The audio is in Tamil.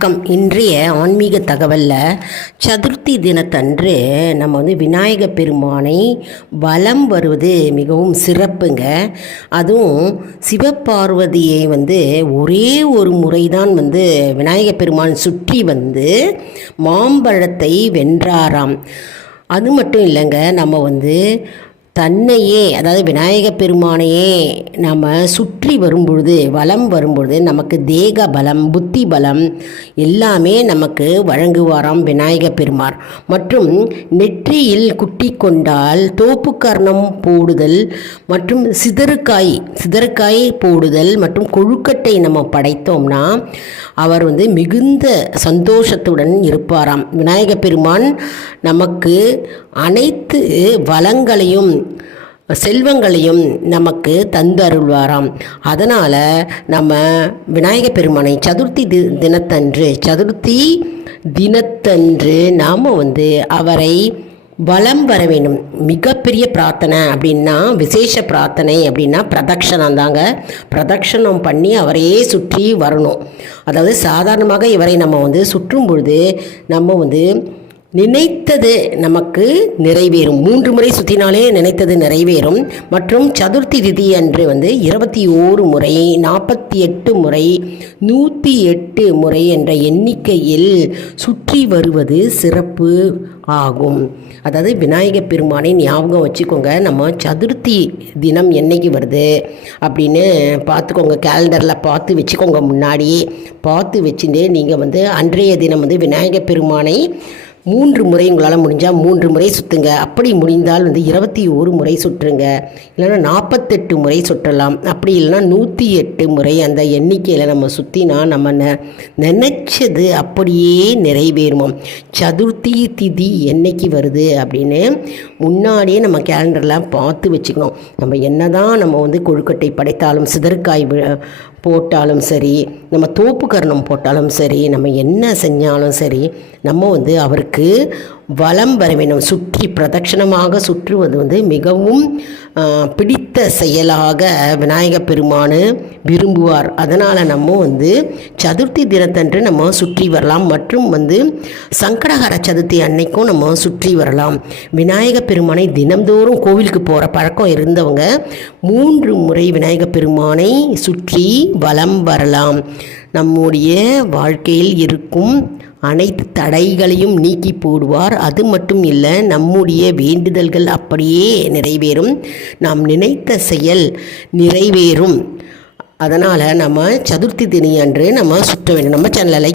வணக்கம். இன்றைய ஆன்மீக தகவலில் சதுர்த்தி தினத்தன்று நம்ம வந்து விநாயக பெருமானை வலம் வருவது மிகவும் சிறப்புங்க. அதுவும் சிவபார்வதியை வந்து ஒரே ஒரு முறை தான் வந்து விநாயக பெருமான் சுற்றி வந்து மாம்பழத்தை வென்றாராம். அது மட்டும் இல்லைங்க நம்ம வந்து தன்னையே அதாவது விநாயக பெருமானையே நம்ம சுற்றி வரும்பொழுது வலம் வரும்பொழுது நமக்கு தேக பலம் புத்தி பலம் எல்லாமே நமக்கு வழங்குவாராம் விநாயக பெருமார். மற்றும் நெற்றியில் குட்டி கொண்டால் தோப்பு கர்ணம் போடுதல் மற்றும் சிதறுக்காய் சிதறுக்காய் போடுதல் மற்றும் கொழுக்கட்டை நம்ம படைத்தோம்னா அவர் வந்து மிகுந்த சந்தோஷத்துடன் இருப்பாராம். விநாயக பெருமான் நமக்கு அனைத்து வளங்களையும் செல்வங்களையும் நமக்கு தந்தருள்வாராம். அதனால் நம்ம விநாயக பெருமானை சதுர்த்தி தி தினத்தன்று சதுர்த்தி தினத்தன்று நாம் வந்து அவரை வலம் வர வேண்டும். மிகப்பெரிய பிரார்த்தனை அப்படின்னா விசேஷ பிரார்த்தனை அப்படின்னா பிரதட்சணம் தாங்க. பிரதட்சணம் பண்ணி அவரையே சுற்றி வரணும். அதாவது சாதாரணமாக இவரை நம்ம வந்து சுற்றும் பொழுது நம்ம வந்து நினைத்தது நமக்கு நிறைவேறும். மூன்று முறை சுற்றினாலே நினைத்தது நிறைவேறும். மற்றும் சதுர்த்தி திதி அன்று வந்து இருபத்தி ஓரு முறை நாற்பத்தி எட்டு முறை நூற்றி எட்டு முறை என்ற எண்ணிக்கையில் சுற்றி வருவது சிறப்பு ஆகும். அதாவது விநாயக பெருமானை ஞாபகம் வச்சுக்கோங்க. நம்ம சதுர்த்தி தினம் என்னைக்கு வருது அப்படின்னு பார்த்துக்கோங்க. கேலண்டரில் பார்த்து வச்சுக்கோங்க முன்னாடியே. பார்த்து வச்சுட்டு நீங்கள் வந்து அன்றைய தினம் வந்து விநாயக பெருமானை மூன்று முறை உங்களால் முடிஞ்சால் மூன்று முறை சுற்றுங்க அப்படி முடிந்தால் வந்து இருபத்தி ஒரு முறை சுற்றுங்க. இல்லைன்னா நாற்பத்தெட்டு முறை சுற்றலாம். அப்படி இல்லைன்னா நூற்றி எட்டு முறை அந்த எண்ணிக்கையில் நம்ம சுற்றினா நம்ம நினச்சது அப்படியே நிறைவேறுமோம். சதுர்த்தி திதி என்னைக்கு வருது அப்படின்னு முன்னாடியே நம்ம கேலண்டரில் பார்த்து வச்சுக்கணும். நம்ம என்ன தான் நம்ம வந்து கொழுக்கட்டை படைத்தாலும் சிதறுக்காய் போட்டாலும் சரி நம்ம தோப்பு கரணம் போட்டாலும் சரி நம்ம என்ன செஞ்சாலும் சரி நம்ம வந்து அவருக்கு வலம் வர வேண்டும். சுற்றி பிரதட்சணமாக சுற்றுவது வந்து மிகவும் பிடித்த செயலாக விநாயக பெருமானு விரும்புவார். அதனால் நம்ம வந்து சதுர்த்தி தினத்தன்று நம்ம சுற்றி வரலாம். மற்றும் வந்து சங்கடகர சதுர்த்தி அன்னைக்கும் நம்ம சுற்றி வரலாம். விநாயக பெருமானை தினம்தோறும் கோவிலுக்கு போகிற பழக்கம் இருந்தவங்க மூன்று முறை விநாயக பெருமானை சுற்றி வலம் வரலாம். நம்முடைய வாழ்க்கையில் இருக்கும் அனைத்து தடைகளையும் நீக்கி போடுவார். அது மட்டும் இல்லை நம்முடைய வேண்டுதல்கள் அப்படியே நிறைவேறும். நாம் நினைத்த செயல் நிறைவேறும். அதனால் நம்ம சதுர்த்தி தினி அன்று நம்ம சுற்ற வேண்டும். நம்ம சேனலை